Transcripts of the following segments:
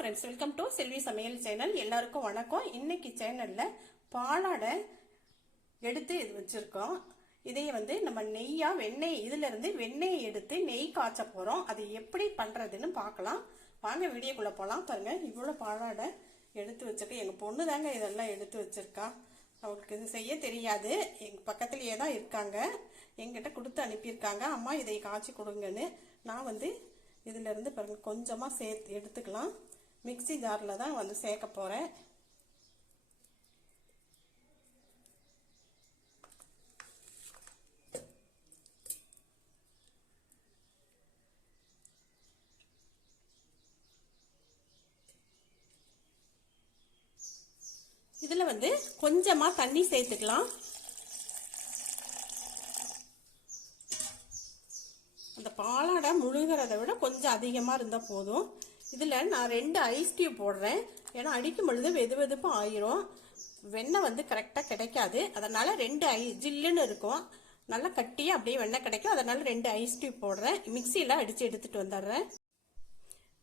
Friends welcome to செல்வி சமையல் channel எல்லாருக்கும் வணக்கம். இன்னைக்கு சேனலில் பாலாடை எடுத்து இது வச்சுருக்கோம். இதையே வந்து நம்ம நெய்யாக வெண்ணெய் இதிலிருந்து வெண்ணெய் எடுத்து நெய் காய்ச்ச போகிறோம் அது எப்படி பண்ணுறதுன்னு பார்க்கலாம். வாங்க வீடியோக்குள்ளே போகலாம் பாருங்கள் இவ்வளோ பாலாடை எடுத்து வச்சுருக்கேன் எங்கள் பொண்ணு தாங்க இதெல்லாம் எடுத்து வச்சுருக்கா. அவளுக்கு இது செய்ய தெரியாது. எங்கள் பக்கத்துலேயே தான் இருக்காங்க. எங்கிட்ட கொடுத்து அனுப்பியிருக்காங்க. அம்மா இதை காய்ச்சி கொடுங்கன்னு. நான் வந்து இதிலிருந்து பாருங்கள் கொஞ்சமாக சேர்த்து எடுத்துக்கலாம். மிக்ஸி ஜாரில் தான் வந்து சேர்க்க போகிறேன் இதில் வந்து கொஞ்சமாக தண்ணி சேர்த்துக்கலாம். அந்த பாலாடை முழுகிறத விட கொஞ்சம் அதிகமாக இருந்தால் போதும். இதில் நான் ரெண்டு ஐஸ் டியூப் போடுறேன். ஏன்னா அடிக்கும் பொழுது வெது வெதுப்பு ஆயிரும். வெண்ணெய் வந்து கரெக்டாக கிடைக்காது. அதனால் ரெண்டு ஐ ஜில்லுன்னு இருக்கும். நல்லா கட்டியாக அப்படியே வெண்ணெய் கிடைக்கும். அதனால் ரெண்டு ஐஸ் டியூப் போடுறேன். மிக்சியில் அடித்து எடுத்துகிட்டு வந்துடுறேன்.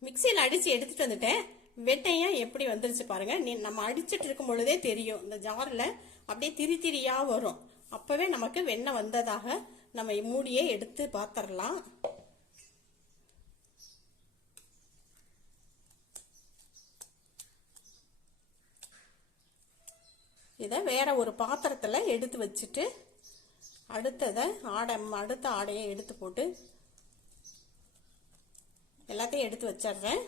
மிக்சியில் அடித்து எடுத்துகிட்டு வந்துட்டேன். வெட்டையா எப்படி வந்துருச்சு பாருங்கள் நீ நம்ம அடிச்சிட்டு இருக்கும் பொழுதே தெரியும். இந்த ஜாரில் அப்படியே திரி திரியாக வரும். அப்போவே நமக்கு வெண்ணெய் வந்ததாக நம்ம மூடியே எடுத்து பார்த்துடலாம் இதை வேற ஒரு பாத்திரத்தில் எடுத்து வச்சுட்டு அடுத்ததை ஆடை அடுத்த ஆடையை எடுத்து போட்டு எல்லாத்தையும் எடுத்து வச்சிடுறேன்.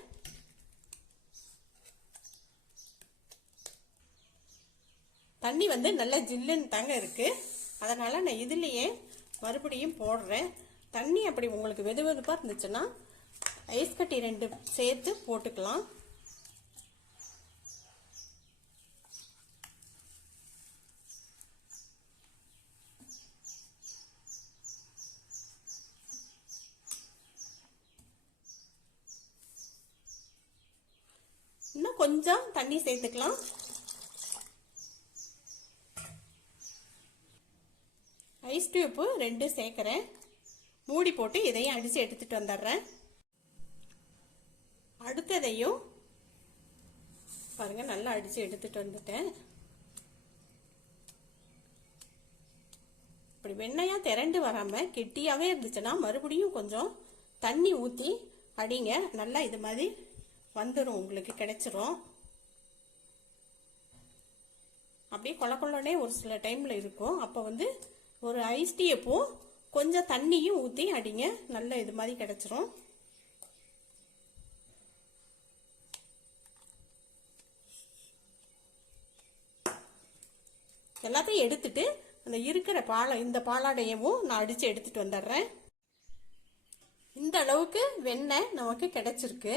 தண்ணி வந்து நல்லா ஜில்லுன்னு தாங்க இருக்குது அதனால் நான் இதுலேயே மறுபடியும் போடுறேன். தண்ணி அப்படி உங்களுக்கு வெது வெதுப்பாக இருந்துச்சுன்னா ஐஸ் கட்டி ரெண்டு சேர்த்து போட்டுக்கலாம். இன்னும் கொஞ்சம் தண்ணி சேர்த்துக்கலாம். ஐஸ் டியூப்பு ரெண்டு சேர்க்குறேன். மூடி போட்டு இதையும் அடித்து எடுத்துகிட்டு வந்துடுறேன். அடுத்ததையும் பாருங்கள் நல்லா அடித்து எடுத்துகிட்டு வந்துட்டேன். இப்படி வெண்ணையாக திரண்டு வராமல் கெட்டியாகவே இருந்துச்சுன்னா மறுபடியும் கொஞ்சம் தண்ணி ஊற்றி அடிங்க. நல்லா இது மாதிரி வந்துடும் உங்களுக்கு கிடைச்சிரும். அப்படியே கொல கொள்ளனே ஒரு சில டைமில் இருக்கும். அப்போ வந்து ஒரு ஐஸ் டீயப்போ கொஞ்சம் தண்ணியும் ஊற்றி அடிங்க. நல்ல இது மாதிரி கிடச்சிரும். எல்லாத்தையும் எடுத்துட்டு அந்த இருக்கிற பாலை இந்த பாலாடையவும் நான் அடித்து எடுத்துட்டு வந்துடுறேன். இந்த அளவுக்கு வெண்ணெய் நமக்கு கிடைச்சிருக்கு.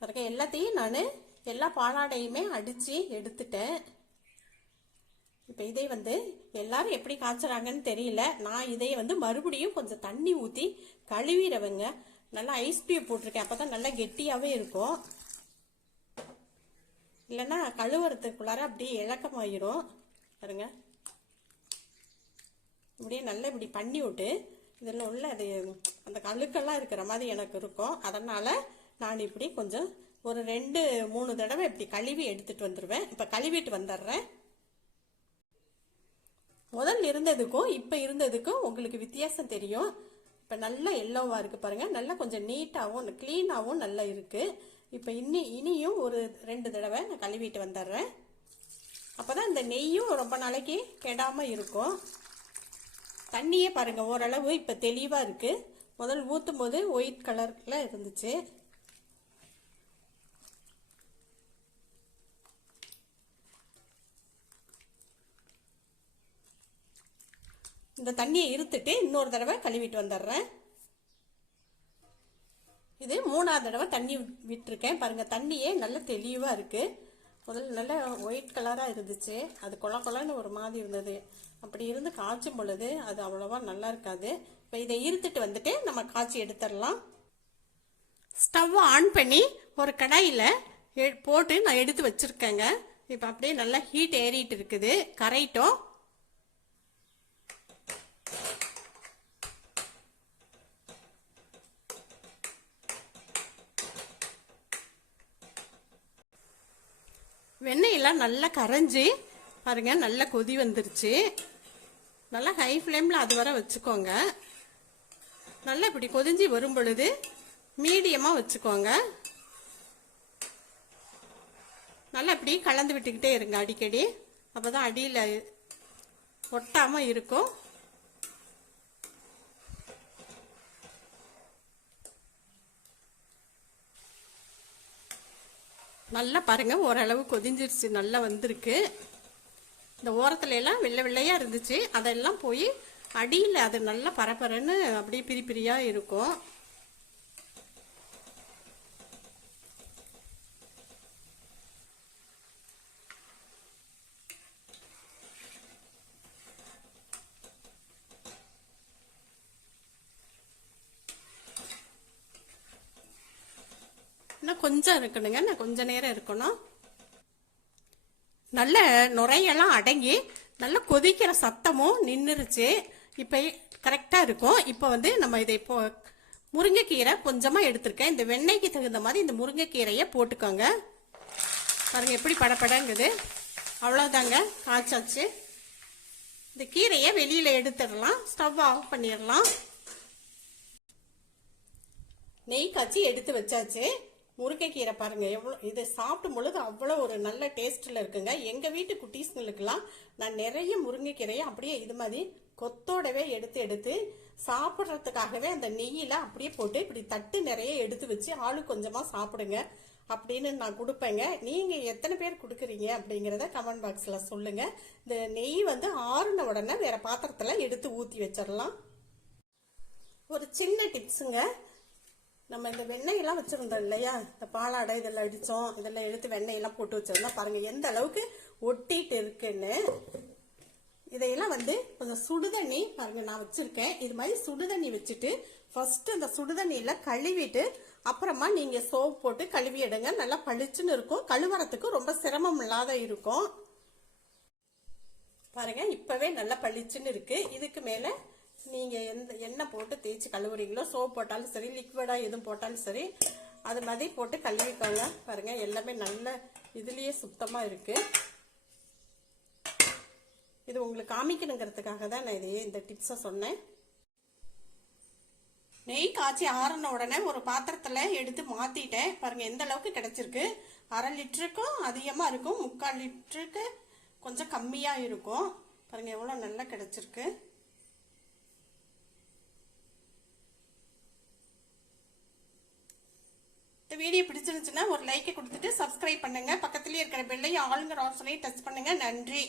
பாருங்க எல்லாத்தையும் நான் எல்லா பாலாடையுமே அடித்து எடுத்துட்டேன். இப்போ இதை வந்து எல்லாரும் எப்படி காய்ச்சறாங்கன்னு தெரியல. நான் இதை வந்து மறுபடியும் கொஞ்சம் தண்ணி ஊற்றி கழுவிடவங்க. நல்லா ஐஸ் டியூப் போட்டிருக்கேன். அப்போ தான் நல்லா கெட்டியாகவே இருக்கும். இல்லைன்னா கழுவுறதுக்குள்ளார அப்படியே இழக்கமாயிரும் பாருங்க. இப்படியே நல்லா இப்படி பண்ணி விட்டு இதில் உள்ள அது அந்த கழுக்கெல்லாம் இருக்கிற மாதிரி எனக்கு இருக்கும். அதனால் நான் இப்படி கொஞ்சம் ஒரு ரெண்டு மூணு தடவை இப்படி கழுவி எடுத்துட்டு வந்துடுவேன் இப்போ கழுவிட்டு வந்துடுறேன். முதல் இருந்ததுக்கும் இப்போ இருந்ததுக்கும் உங்களுக்கு வித்தியாசம் தெரியும். இப்போ நல்லா எல்லோவாக இருக்குது பாருங்கள் நல்லா கொஞ்சம் நீட்டாகவும் க்ளீனாகவும் நல்லா இருக்குது இப்போ இன்னி இனியும் ஒரு ரெண்டு தடவை நான் கழுவிட்டு வந்துடுறேன். அப்போ தான் இந்த நெய்யும் ரொம்ப நாளைக்கு கெடாமல் இருக்கும். தண்ணியே பாருங்கள் ஓரளவு இப்போ தெளிவாக இருக்குது முதல் ஊற்றும் போது ஒயிட் கலரில் இருந்துச்சு. இந்த தண்ணியை இருத்துட்டு இன்னொரு தடவை கழுவிட்டு வந்துடுறேன். இது மூணாவது தடவை தண்ணி விட்டுருக்கேன். பாருங்கள் தண்ணியே நல்ல தெளிவாக இருக்குது முதல்ல நல்ல ஒயிட் கலராக இருந்துச்சு. அது கொல கொலன்னு ஒரு மாதிரி இருந்தது. அப்படி இருந்து காய்ச்சும் பொழுது அது அவ்வளோவா நல்லா இருக்காது. இப்போ இதை இருத்துட்டு வந்துட்டு நம்ம காய்ச்சி எடுத்துடலாம். ஸ்டவ் ஆன் பண்ணி ஒரு கடாயில் போட்டு நான் எடுத்து வச்சுருக்கேங்க. இப்போ அப்படியே நல்லா ஹீட் ஏறிட்டு இருக்குது. கரைட்டும் வெண்ணெயெல்லாம் நல்லா கரைஞ்சி பாருங்க நல்லா கொதி வந்துருச்சு. நல்லா ஹை ஃப்ளேமில் அது வரை வச்சுக்கோங்க. நல்லா இப்படி கொதிஞ்சு வரும் பொழுது மீடியமாக வச்சுக்கோங்க. நல்லா இப்படி கலந்து விட்டுக்கிட்டே இருங்க அடிக்கடி. அப்போ தான் அடியில் ஒட்டாமல் இருக்கும். நல்லா பாருங்கள் ஓரளவு கொதிஞ்சிருச்சு நல்லா வந்திருக்கு. இந்த ஓரத்துல எல்லாம் வெள்ளை வெள்ளையாக இருந்துச்சு. அதெல்லாம் போய் அடியில் அது நல்லா பரபரன்னு அப்படியே பிரி பிரியாக இருக்கும். நான் கொஞ்சம் இருக்கணுங்க நான் கொஞ்ச நேரம் இருக்கணும். நல்ல நுரையெல்லாம் அடங்கி நல்ல கொதிக்கிற சத்தமும் நின்றுருச்சு இப்போ கரெக்டாக இருக்கும். இப்போ வந்து நம்ம இதை இப்போ முருங்கைக்கீரை கொஞ்சமாக எடுத்திருக்கேன். இந்த வெண்ணெய்க்கு தகுந்த மாதிரி இந்த முருங்கைக்கீரையை போட்டுக்கோங்க. பாருங்கள் எப்படி படப்படங்குது அவ்வளோதாங்க காய்ச்சாச்சு. இந்த கீரையை வெளியில் எடுத்துடலாம். ஸ்டவ் ஆஃப் பண்ணிடலாம். நெய் காய்ச்சி எடுத்து வச்சாச்சு. முருங்கைக்கீரை பாருங்க எவ்வளோ இதை சாப்பிடும் பொழுது அவ்வளோ ஒரு நல்ல டேஸ்ட்டில் இருக்குங்க. எங்கள் வீட்டு குட்டீஸ்களுக்கெல்லாம் நான் நிறைய முருங்கைக்கீரையை அப்படியே இது மாதிரி கொத்தோடவே எடுத்து எடுத்து சாப்பிட்றதுக்காகவே அந்த நெய்யில் அப்படியே போட்டு இப்படி தட்டு நிறைய எடுத்து வச்சு ஆளு கொஞ்சமாக சாப்பிடுங்க அப்படின்னு நான் கொடுப்பேங்க. நீங்கள் எத்தனை பேர் கொடுக்குறீங்க அப்படிங்கிறத கமெண்ட் பாக்ஸில் சொல்லுங்கள் இந்த நெய் வந்து ஆறுன உடனே வேற பாத்திரத்தில் எடுத்து ஊற்றி வச்சிடலாம். ஒரு சின்ன டிப்ஸுங்க நம்ம இந்த வெண்ணெயெல்லாம் வச்சுருந்தோம் இல்லையா? இந்த பாலாடை இதெல்லாம் அடித்தோம் இதெல்லாம் எடுத்து வெண்ணெயெல்லாம் போட்டு வச்சிருந்தோம். பாருங்கள் எந்த அளவுக்கு ஒட்டிட்டு இருக்குன்னு. இதையெல்லாம் வந்து கொஞ்சம் சுடுதண்ணி பாருங்க நான் வச்சுருக்கேன். இது மாதிரி சுடுதண்ணி வச்சுட்டு ஃபஸ்ட்டு அந்த சுடுதண்ணியில் கழுவிட்டு அப்புறமா நீங்கள் சோப் போட்டு கழுவி எடுங்க. நல்லா பளிச்சுன்னு இருக்கும். கழுவுறதுக்கு ரொம்ப சிரமம் இல்லாத இருக்கும். பாருங்க இப்போவே நல்லா பளிச்சுன்னு இருக்குது இதுக்கு மேலே நீங்கள் எந்த எண்ணெய் போட்டு தேய்ச்சி கழுவுறீங்களோ சோப் போட்டாலும் சரி லிக்விடாக எதுவும் போட்டாலும் சரி அது மாதிரி போட்டு கழுவிக்கோங்க. பாருங்கள் எல்லாமே நல்ல இதுலேயே சுத்தமாக இருக்குது இது உங்களுக்கு காமிக்கணுங்கிறதுக்காக தான் நான் இதையே இந்த டிப்ஸை சொன்னேன். நெய் காய்ச்சி ஆறின உடனே ஒரு பாத்திரத்தில் எடுத்து மாற்றிட்டேன் பாருங்கள் எந்த அளவுக்கு கிடச்சிருக்கு? அரை லிட்டருக்கும் அதிகமாக இருக்கும். முக்கால் லிட்டருக்கு கொஞ்சம் கம்மியாக இருக்கும். பாருங்கள் எவ்வளோ நல்லா கிடச்சிருக்கு. இந்த வீடியோ பிடிச்சிருந்துச்சுன்னா ஒரு லைக்கை கொடுத்துட்டு சப்ஸ்கிரைப் பண்ணுங்க. பக்கத்துலேயே இருக்கிற பெல்லையும் ஆளுங்கிற ஆப்ஷனையும் டச் பண்ணுங்கள் நன்றி.